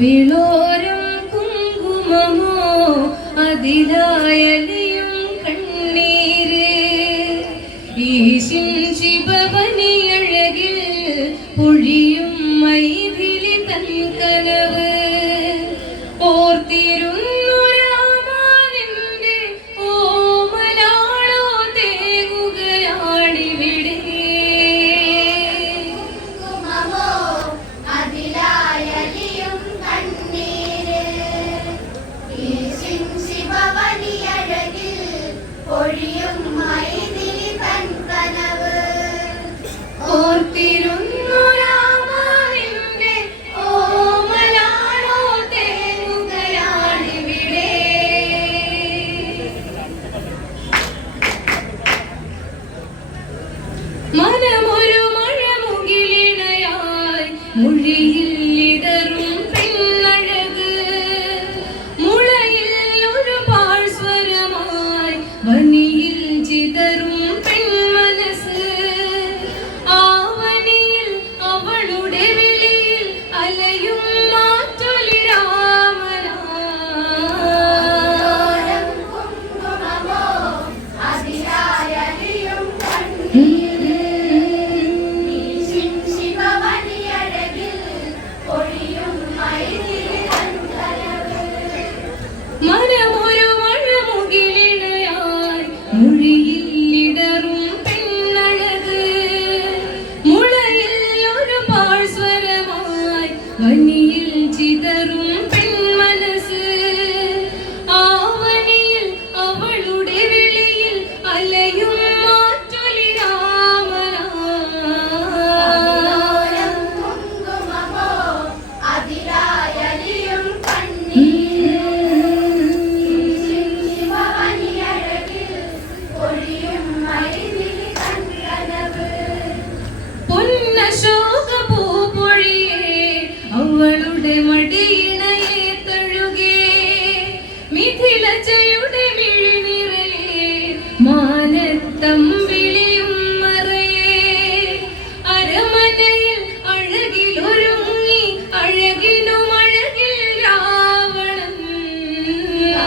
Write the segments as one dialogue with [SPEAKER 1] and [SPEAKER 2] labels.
[SPEAKER 1] വിളോരം കുങ്കുമമോ അതിലായലിയും കണ്ണീര്. ഈശിൻ ശിവവനിയഴകിൽ പൊഴിയും മൈഥിലി തൻകല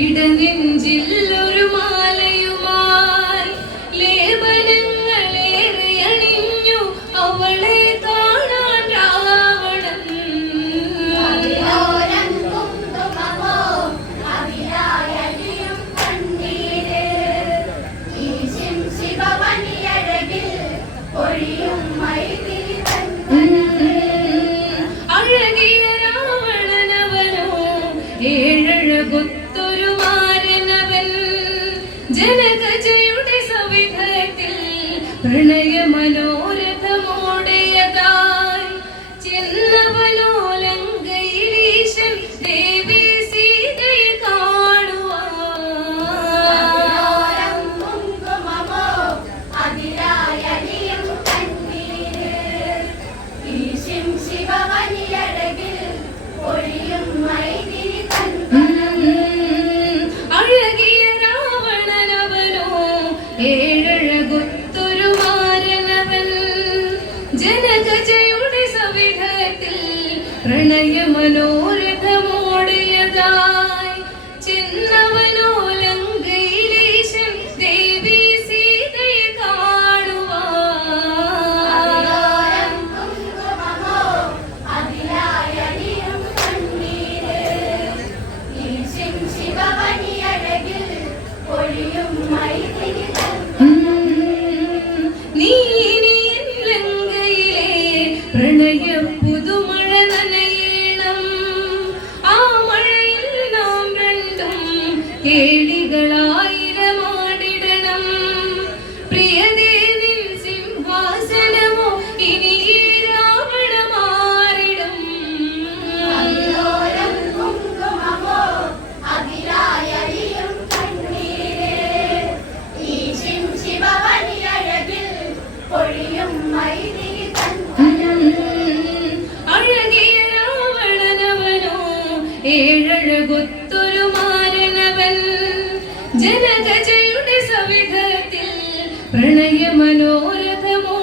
[SPEAKER 1] ഇടനെഞ്ചിൽ ഒരു മാലയിൽ ജനകജയുടെ സവിധത്തിൽ പ്രണയ പ്രണയ മനോരഥമോടിയതായി ചിന്നവനോലങ്കയിലേശം ദേവി സീതയെ കാണുവാഴിയും നീ ലങ്കയിലെ പ്രണയ വലിയ മനോരഥമോ